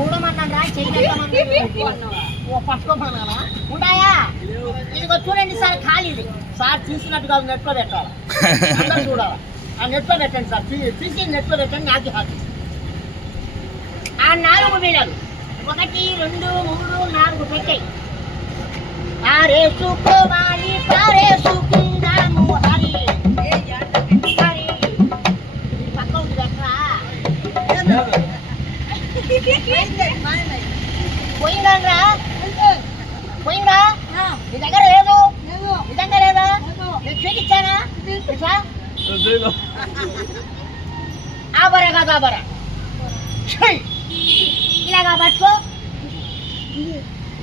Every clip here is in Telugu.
చూడమన్నా చెయ్యి పట్టుకోమన్నా ఉంటాయా? ఇదిగో చూడండి సార్, ఖాళీది సార్. తీసినట్టు కాదు, నెట్లో పెట్టాలి. అందరూ చూడాలి. ఆ నెట్లో పెట్టండి సార్, తీసి నెట్లో పెట్టండి. నాకు హ్యాపీ. ఆ 4 బిళ్ళలు 1 2 3 4 పెట్టాయి. ఆరేసుకోవాలి పారేసుకుందాము హరి హరి. పక్క ఉంది పెట్టరా? పోయిందా? పోయిందా? నీ దగ్గర లేదు? నిజంగా లేదా? నేను చూపించానా? ఆబరా కాదు, ఆబరా ఇలాగా పట్టుకో.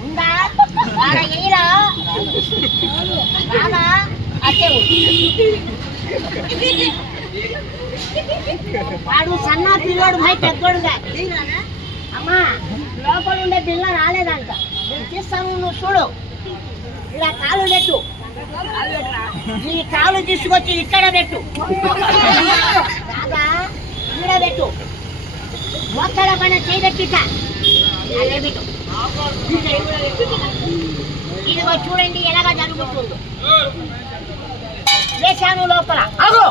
ఉందా? ఎయిరా రాదా? అట్టే వాడు సన్నా పిల్లోడు, భయ పెద్దోడుగా. అమ్మా, లోపల ఉండే పిల్ల రాలేదంట. నేను తీస్తాను, నువ్వు చూడు. ఇలా కాలు పెట్టు. ఈ కాలు తీసుకొచ్చి ఇక్కడ పెట్టు. రాదా? ఇక్కడ పెట్టు. ఒక్కడ పైన చేయబెట్టిట. అదే పెట్టు. ఇదిగో చూడండి ఎలాగా జరుగుతుందో. వేసాను లోపల. అగో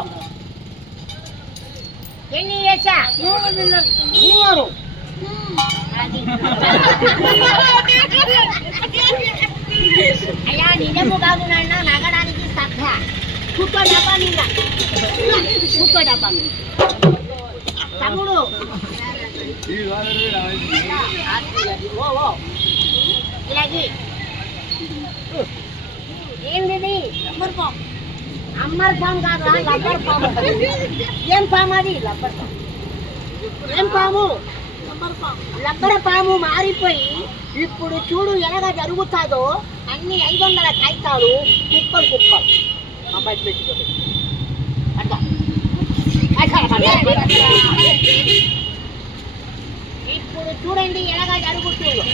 ఎన్ని వేసా? 3. అయ్యా నిజము కాదు నాన్న, నగడానికి తప్ప. కూర్చో డబ్బా మీద, కూర్చో డబ్బా మీద. తమ్ముడు ఇలాగి ఏంది? అమ్మర్ పాము కాదు, లబ్బర్ పాము. ఏం పాము అది? లబ్బర్ పాము. ఏం పాము? లబ్బర పాము మారిపోయి ఇప్పుడు చూడు ఎలాగా జరుగుతుందో. అన్ని 500 కాగితాలు కుప్పలు కుప్పలు. అబ్బాయి పెట్టుకోండి. ఇప్పుడు చూడండి ఎలాగా జరుగుతుందో.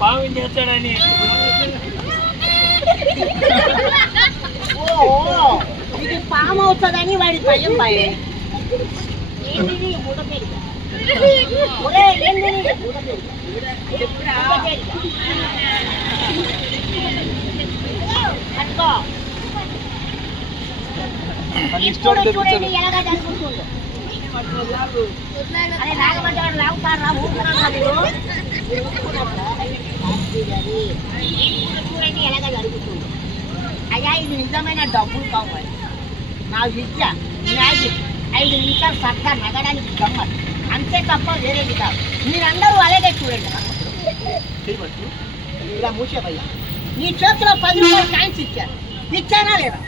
పాము చేస్తాడని ఇది పాము అవుతుందని వాడి భయం. భయ ఏంటిది? ఇప్పుడు చూడండి ఎలాగా జరుగుతుందో. అరే నాగమంటాడు లాగుతారు రా, ఊరుకున్నాడు. చూడండి ఎలాగా జరుగుతుందో. అయ్యా ఇది నిజమైన డబ్బులు కావాలి. నా విద్య మ్యాజిక్ 5 నిమిషాలు సత్తా నగడానికి గమ్మత్, అంతే తప్ప వేరేది కాదు. మీరందరూ అలాగే చూడండి. ఇలా మూసేవయ్యా. నీ చేతిలో 10 రూపాయలు కాయిన్స్ ఇచ్చాను. ఇచ్చానా లేదా?